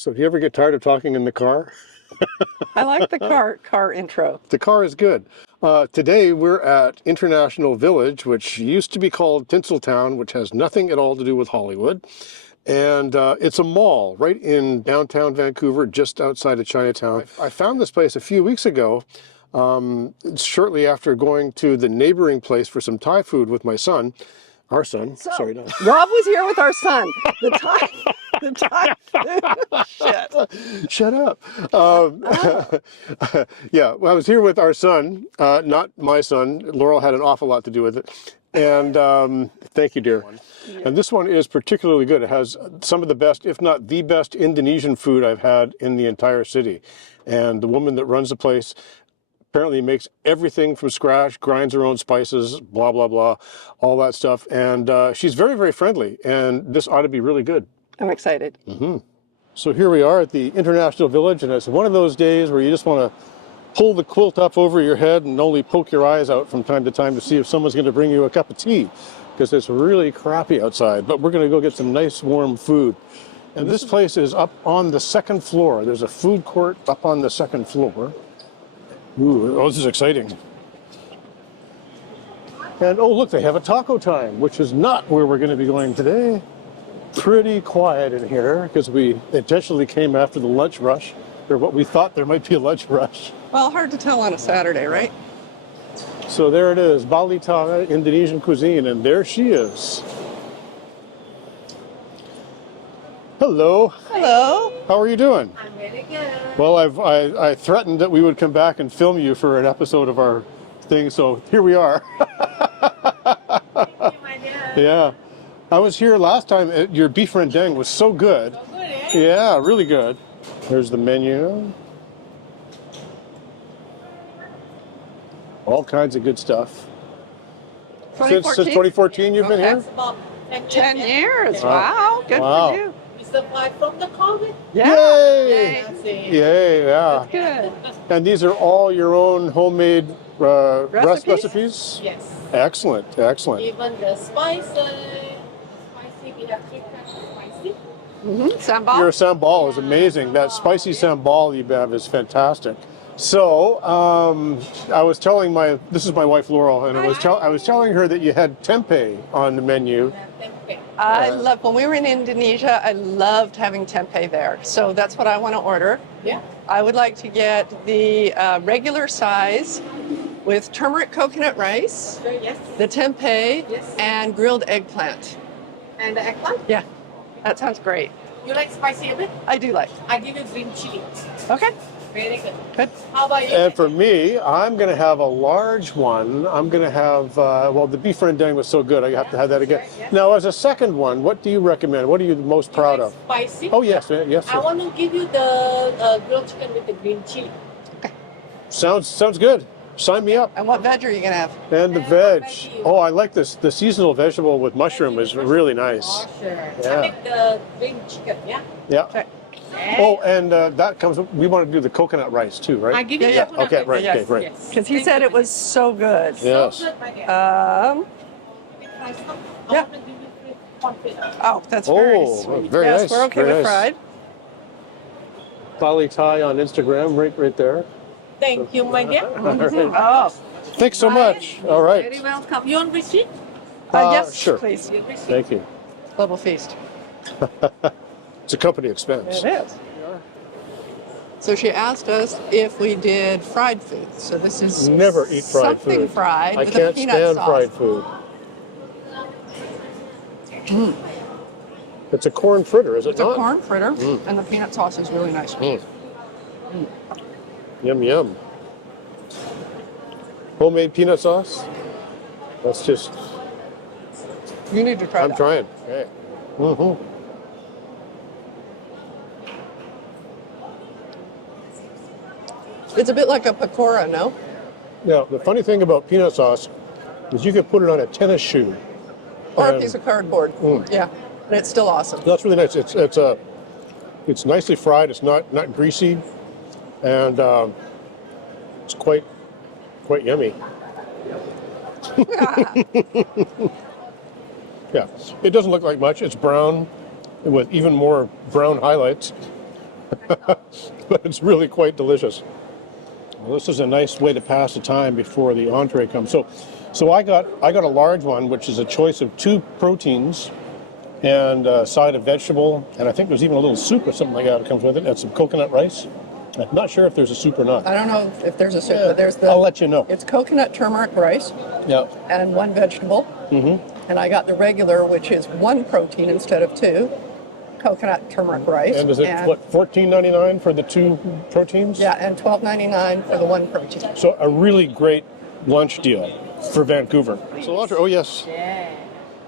So do you ever get tired of talking in the car? I like the car intro. The car is good. Today we're at International Village, which used to be called Tinseltown, which has nothing at all to do with Hollywood. And it's a mall right in downtown Vancouver, just outside of Chinatown. I found this place a few weeks ago, shortly after going to the neighboring place for some Thai food with my son. Our son. So, Sorry, no. Rob was here with our son. The Thai food. Shit. Shut up. Yeah, well, I was here with our son, not my son. Laurel had an awful lot to do with it. And thank you, dear. And this one is particularly good. It has some of the best, if not the best, Indonesian food I've had in the entire city. And the woman that runs the place apparently makes everything from scratch, grinds her own spices, blah, blah, blah, all that stuff. And she's very, very friendly. And this ought to be really good. I'm excited. Mm-hmm. So here we are at the International Village, and it's one of those days where you just want to pull the quilt up over your head and only poke your eyes out from time to time to see if someone's going to bring you a cup of tea, because it's really crappy outside. But we're going to go get some nice warm food. And this place is up on the second floor. There's a food court up on the second floor. Ooh, oh, this is exciting. And oh, look, they have a taco time, which is not where we're going to be going today. Pretty quiet in here because we intentionally came after the lunch rush, or what we thought there might be a lunch rush. Well, hard to tell on a Saturday, right? So there it is, Bali Thai, Indonesian cuisine, and there she is. Hello. Hello. How are you doing? I'm very good. Well, I threatened that we would come back and film you for an episode of our thing, so here we are. Thank you, my dear. Yeah. I was here last time. Your beef rendang was so good. So good, eh? Yeah, really good. There's the menu. All kinds of good stuff. 2014? Since 2014 you've been That's here? about 10 years. Yeah. Wow. Good Wow. for you. We survived from the COVID. Yeah. Yay! That's it. Yay, yeah. Good. And these are all your own homemade recipes? Yes. Excellent, excellent. Even the spicy, we have 3 kinds of spicy. Sambal? Your sambal is amazing. That spicy sambal you have is fantastic. So, I was telling this is my wife Laurel, and I was telling her that you had tempeh on the menu. When we were in Indonesia, I loved having tempeh there. So that's what I want to order. Yeah. I would like to get the regular size with turmeric coconut rice, Sure, yes. the tempeh, Yes. and grilled eggplant. And the eggplant? Yeah, that sounds great. You like spicy a bit? I do like. I give you green chili. Okay, Very good. good. How about you? And for me, I'm going to have a large one. I'm going to have, well, the beef rendang was so good, I have to have that again. Yes. Now, as a second one, what do you recommend? What are you most proud You of? like Spicy? Oh, yes, yes. I want to give you the grilled chicken with the green chili. Sounds good. Sign me up. And what veg are you going to have? And the And veg. what veg you Oh, I like this. The seasonal vegetable with mushroom is really nice. Oh, sure. Yeah. I make the green chicken, yeah? Yeah. Okay. Oh, and that comes, we want to do the coconut rice too, right? I give you Yeah, coconut okay, rice. right, Yes, okay, right. yes. Because he Thank said you, it was so good. Yes. So good, my dear. Um, I yeah. want to give you free confidence. oh, that's very Oh, sweet. very yes, nice, we're okay very with nice. fried. Bali Thai on Instagram, right there. Thank you, my dear. Oh, Thanks so much. All Very right. welcome. You want receipt? yes, Sure. please. Your receipt. Thank you. Global feast. It's a company expense. It is. So she asked us if we did fried food. So this is Never eat fried something food. fried I with a can't peanut stand sauce. fried food. It's a corn fritter, is it It's a not? corn fritter, and the peanut sauce is really nice. Yum, yum. Homemade peanut sauce? That's just, You need to try I'm that. trying. Okay. Mm-hmm. It's a bit like a pakora, no? Now, the funny thing about peanut sauce is you can put it on a tennis shoe. Or a And piece of cardboard. Yeah, and it's still awesome. That's really nice. It's nicely fried. It's not greasy, and it's quite yummy. Yeah, it doesn't look like much. It's brown with even more brown highlights. but it's really quite delicious. Well, this is a nice way to pass the time before the entree comes. So I got a large one, which is a choice of 2 proteins and a side of vegetable, and I think there's even a little soup or something like that comes with it, and some coconut rice. I'm not sure if there's a soup or not. I don't know if there's a soup, but there's the... I'll let you know. It's coconut turmeric rice Yeah. and 1 vegetable. And I got the regular, which is 1 protein instead of 2. Coconut turmeric rice. And is it, what, $14.99 for the 2 proteins? Yeah, and $12.99 for the 1 protein. So a really great lunch deal for Vancouver. Cilantro, oh yes. Yeah.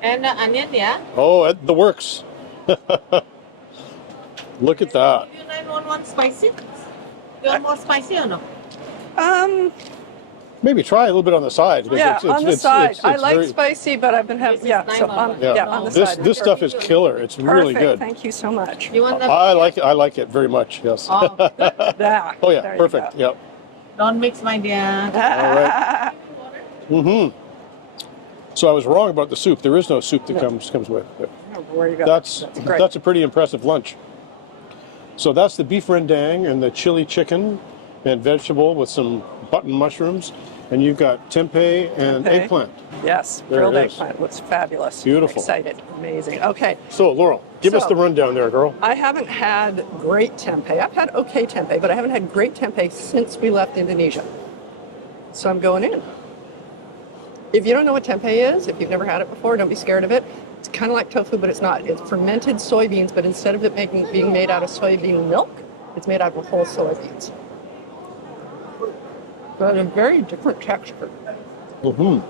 And onion, yeah. Oh, the works. Look at that. You 911 spicy? You want more spicy or no? Maybe try a little bit on the side. Because Yeah, on the side. I like very- spicy, but I've been having, This is yeah, so 911. Yeah, on the this side. this stuff is killer. It's really Perfect. good. Thank you so much. You want the I like it very much. Yes. Oh, That. Oh yeah, There you perfect. go. Yep. don't mix, my dear. All right. Mm-hmm. So I was wrong about the soup. There is no soup that comes with it. Where you go. That's great. a pretty impressive lunch. So that's the beef rendang and the chili chicken and vegetable with some button mushrooms, and you've got tempeh and Tempeh. eggplant. Yes, There grilled it is. eggplant looks fabulous. Beautiful. Excited. Amazing. Okay. So Laurel, give us So- the rundown there, girl. I haven't had great tempeh. I've had okay tempeh, but I haven't had great tempeh since we left Indonesia. So I'm going in. If you don't know what tempeh is, if you've never had it before, don't be scared of it. It's kind of like tofu, but it's not. It's fermented soybeans, but instead of it being made out of soybean milk, it's made out of whole soybeans. So it's a very different texture. Mm-hmm.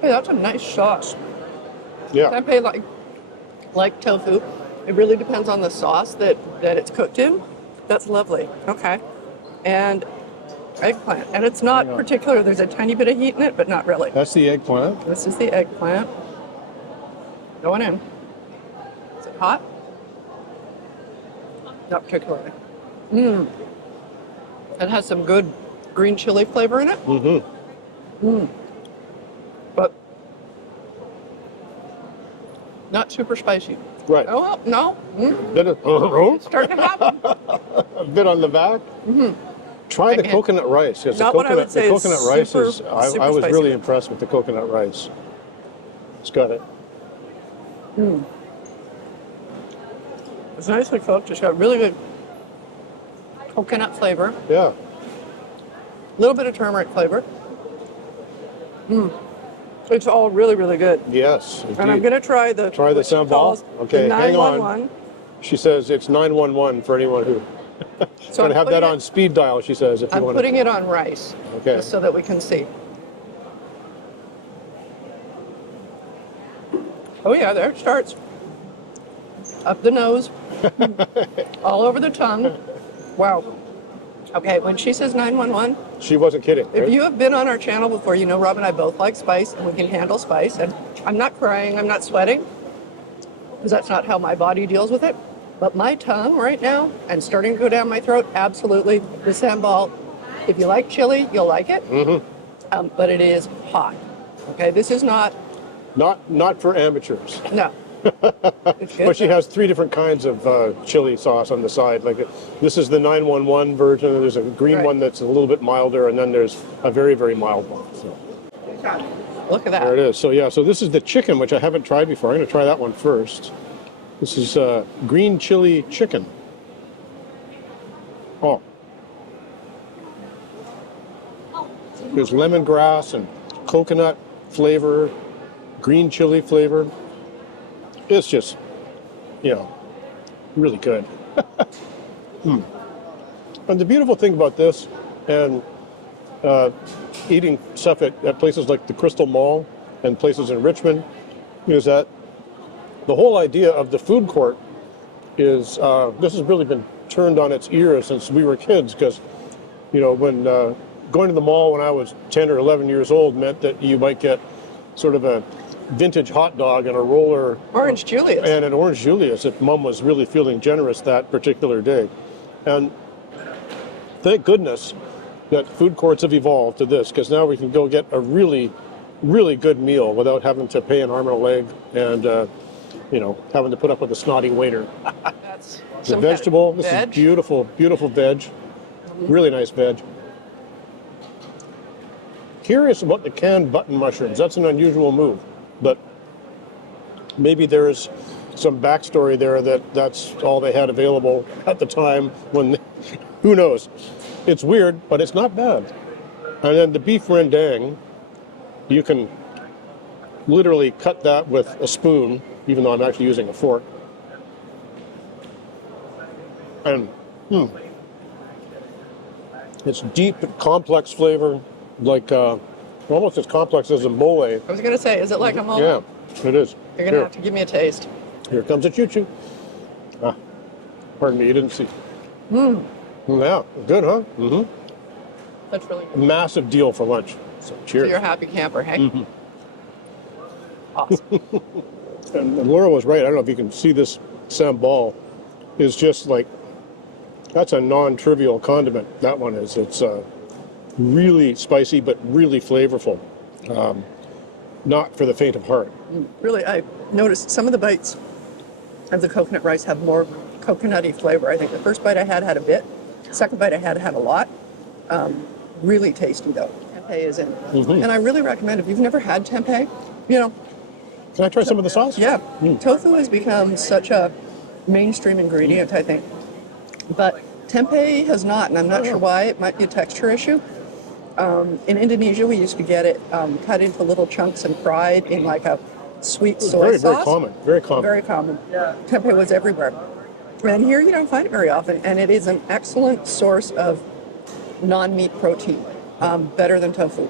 Hey, that's a nice sauce. Yeah. Tempeh, like tofu, it really depends on the sauce that it's cooked in. That's lovely. Okay. And eggplant. And it's not Hang on. particular. There's a tiny bit of heat in it, but not really. That's the eggplant. This is the eggplant. Going in. Is it hot? Not particularly. It has some good green chili flavor in it. Mm-hmm. But not super spicy. Right. Oh, well, no. Bit of, It's starting to happen. a bit on the back. Try the Again, coconut rice. 'Cause not what I would the say is coconut rice super- is. I super was spicy. really impressed with the coconut rice. It's got it. It's nicely cooked. It's got really good coconut flavor. Yeah. A little bit of turmeric flavor. It's all really, really good. Yes. And I'm indeed. going to try the Try the what she sambal? calls Okay, the hang on. 911. She says it's 911 for anyone who. So Gotta I'm have that putting on speed dial. She says if you I'm want. putting it on rice, Okay. just so that we can see. Oh yeah, there it starts. Up the nose, all over the tongue. Wow. Okay, when she says 911, She wasn't kidding. if right? you have been on our channel before, you know Rob and I both like spice, and we can handle spice. And I'm not crying, I'm not sweating, because that's not how my body deals with it. But my tongue right now, and starting to go down my throat, absolutely. The sambal, if you like chili, you'll like it. But it is hot. Okay, this is not, Not for amateurs. no. It's good. But she has 3 different kinds of chili sauce on the side. Like this is the 911 version. There's a green Right. one that's a little bit milder, and then there's a very, very mild one. So Look at that. there it is. So yeah, so this is the chicken, which I haven't tried before. I'm going to try that one first. This is green chili chicken. Oh. There's lemongrass and coconut flavor, green chili flavor. It's just, really good. And the beautiful thing about this, and eating stuff at places like the Crystal Mall and places in Richmond, is that the whole idea of the food court is, this has really been turned on its ear since we were kids, because, when going to the mall when I was 10 or 11 years old meant that you might get sort of a vintage hot dog and a roller Orange Julius. and an orange Julius if Mom was really feeling generous that particular day. And thank goodness that food courts have evolved to this, because now we can go get a really, really good meal without having to pay an arm and a leg. And you know, having to put up with a snotty waiter. That's The some kind of vegetable, this veg. is beautiful, beautiful veg. Really nice veg. Curious about the canned button mushrooms. That's an unusual move, but maybe there's some backstory there that's all they had available at the time when, who knows. It's weird, but it's not bad. And then the beef rendang, you can literally cut that with a spoon, even though I'm actually using a fork. And it's deep, complex flavor, like almost as complex as a mole. I was going to say, is it like a mole? Yeah, it is. You're going to have to give me a taste. Here comes a choo-choo. Ah, pardon me, you didn't see. Yeah, good, huh? That's really good. Massive deal for lunch. So So cheers. you're a happy camper, hey? Awesome. And Laura was right. I don't know if you can see this sambal. Is just like, that's a non-trivial condiment. That one is. It's really spicy, but really flavorful. Not for the faint of heart. Really, I noticed some of the bites of the coconut rice have more coconutty flavor. I think the first bite I had a bit. Second bite I had a lot. Really tasty though. Tempeh is in. And I really recommend, if you've never had tempeh, you know, Can I try some of the sauce? yeah, tofu has become such a mainstream ingredient, I think. But tempeh has not, and I'm not sure why. It might be a texture issue. In Indonesia, we used to get it cut into little chunks and fried in like a sweet soy Very, sauce. very common. Very common. Very common. Tempeh was everywhere. And here you don't find it very often, and it is an excellent source of non-meat protein, better than tofu.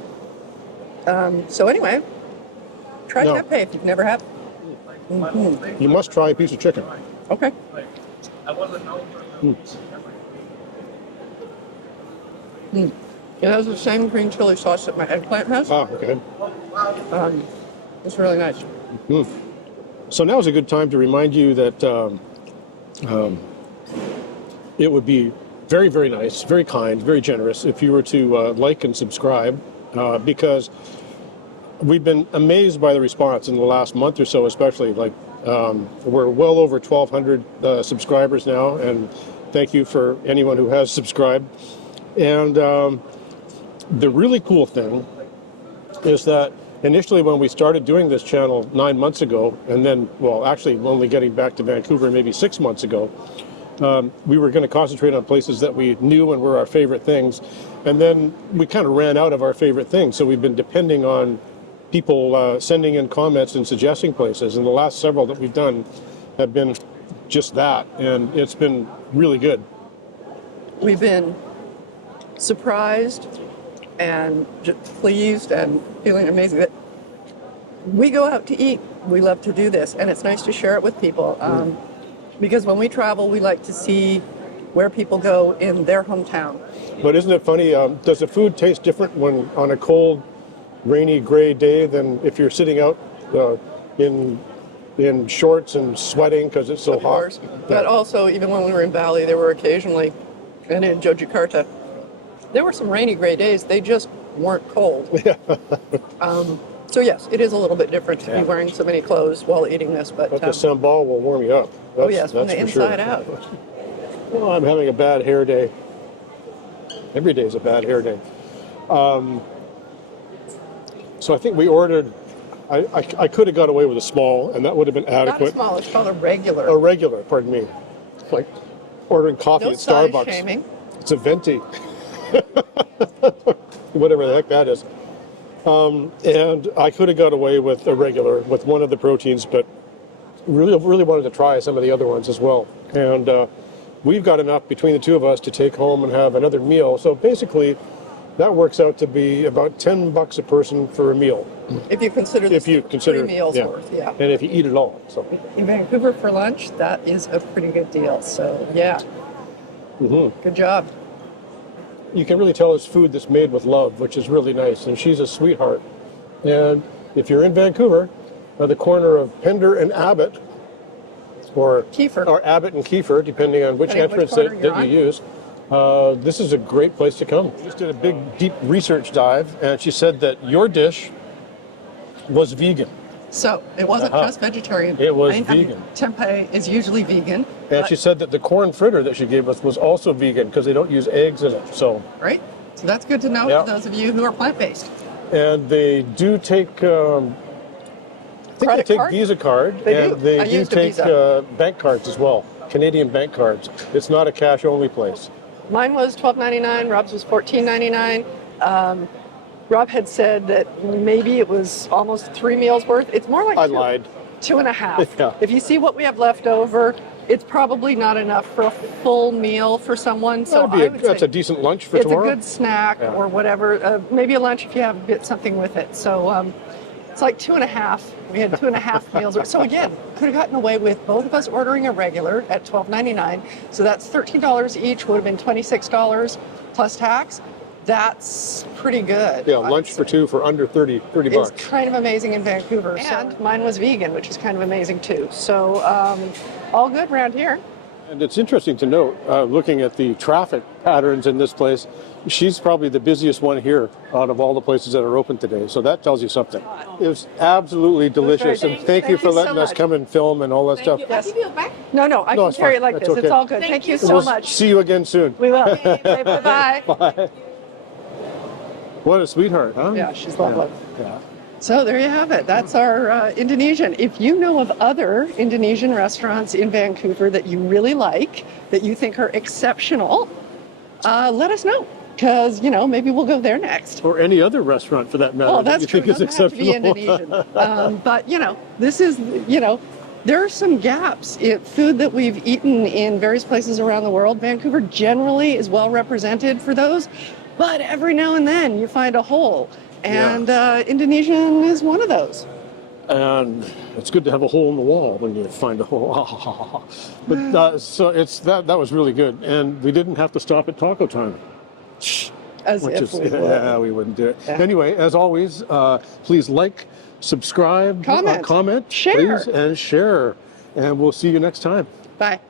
So anyway, try No. tempeh if you've never had. You must try a piece of chicken. Okay. It has the same green chili sauce that my eggplant has. Ah, okay. It's really nice. So now is a good time to remind you that it would be very, very nice, very kind, very generous if you were to like and subscribe, because we've been amazed by the response in the last month or so, especially. Like, we're well over 1,200 subscribers now, and thank you for anyone who has subscribed. And the really cool thing is that initially when we started doing this channel 9 months ago, and then, well, actually only getting back to Vancouver maybe 6 months ago, we were going to concentrate on places that we knew and were our favorite things. And then we kind of ran out of our favorite things. So we've been depending on people sending in comments and suggesting places. And the last several that we've done have been just that. And it's been really good. We've been surprised and just pleased and feeling amazing that we go out to eat. We love to do this, and it's nice to share it with people. Because when we travel, we like to see where people go in their hometown. But isn't it funny? Does the food taste different when on a cold, rainy, gray day than if you're sitting out in shorts and sweating because it's so Of hot? course. But also, even when we were in Bali, there were occasionally, and in Yogyakarta, there were some rainy, gray days. They just weren't cold. So yes, it is a little bit different to be wearing so many clothes while eating this. But But the sambal will warm you up. oh yes, from that's the for sure. inside out. Well, I'm having a bad hair day. Every day is a bad hair day. So I think we ordered, I could have got away with a small, and that would have been Not a adequate. small, it's called a regular. A regular, pardon me. Like ordering coffee No at size Starbucks. shaming. It's a venti. Whatever the heck that is. And I could have got away with a regular, with one of the proteins, but really wanted to try some of the other ones as well. And we've got enough between the two of us to take home and have another meal. So basically, that works out to be about $10 a person for a meal. If you consider If you this consider 3 meals yeah. worth, yeah. And if you eat it all. So In Vancouver for lunch, that is a pretty good deal. So yeah, good job. you can really tell it's food that's made with love, which is really nice. And she's a sweetheart. And if you're in Vancouver, at the corner of Pender and Abbott, or Kiefer. or Abbott and Kiefer, depending on which Depending on which entrance corner that you're you use, this is a great place to come. We just did a big, deep research dive, and she said that your dish was vegan. So it wasn't just vegetarian. It was I mean, vegan. Tempeh is usually vegan. And but- she said that the corn fritter that she gave us was also vegan because they don't use eggs in it. So, Right? So that's good to know Yeah. for those of you who are plant-based. and they do take, I think they Credit take card? Visa card, They and do. they I do used a take Visa. bank cards as well, Canadian bank cards. It's not a cash-only place. Mine was $12.99. Rob's was $14.99. Rob had said that maybe it was almost 3 meals worth. It's more like I two- lied. 2.5. Yeah. If you see what we have left over, it's probably not enough for a full meal for someone. So I would That's say a decent lunch for it's tomorrow. a good snack Yeah. or whatever. Maybe a lunch if you have a bit something with it. So it's like 2.5. We had 2.5 meals. So again, could have gotten away with both of us ordering a regular at $12.99. So that's $13 each. Would have been $26 plus tax. That's pretty good. Yeah, I would lunch for say. two for under 30 It's bucks. kind of amazing in Vancouver. And mine was vegan, which is kind of amazing too. So all good around here. And it's interesting to note, looking at the traffic patterns in this place, she's probably the busiest one here out of all the places that are open today. So that tells you something. It was absolutely delicious. And thank you for you so letting us much. come and film and all that stuff. Thank you. I give you a bag. No, I No, can it's carry fine. it like That's this. It's okay. all good. Thank Thank you you. so We'll much. see you again soon. We will. Bye-bye. Bye. What a sweetheart, huh? Yeah, she's lovely. Yeah. So there you have it. That's our Indonesian. If you know of other Indonesian restaurants in Vancouver that you really like, that you think are exceptional, let us know. Because, maybe we'll go there next. Or any other restaurant for that matter. Oh, that's that true. you It think is doesn't have to be exceptional. Indonesian. But, this is, there are some gaps in food that we've eaten in various places around the world. Vancouver generally is well represented for those. But every now and then you find a hole. And Indonesian is one of those. And it's good to have a hole in the wall when you find a hole. But so it's that was really good, and we didn't have to stop at taco time. As Which if is, we would. yeah, we wouldn't do it. Yeah. Anyway, as always, please like, subscribe, Comment. comment, Share. please, and share. And we'll see you next time. Bye.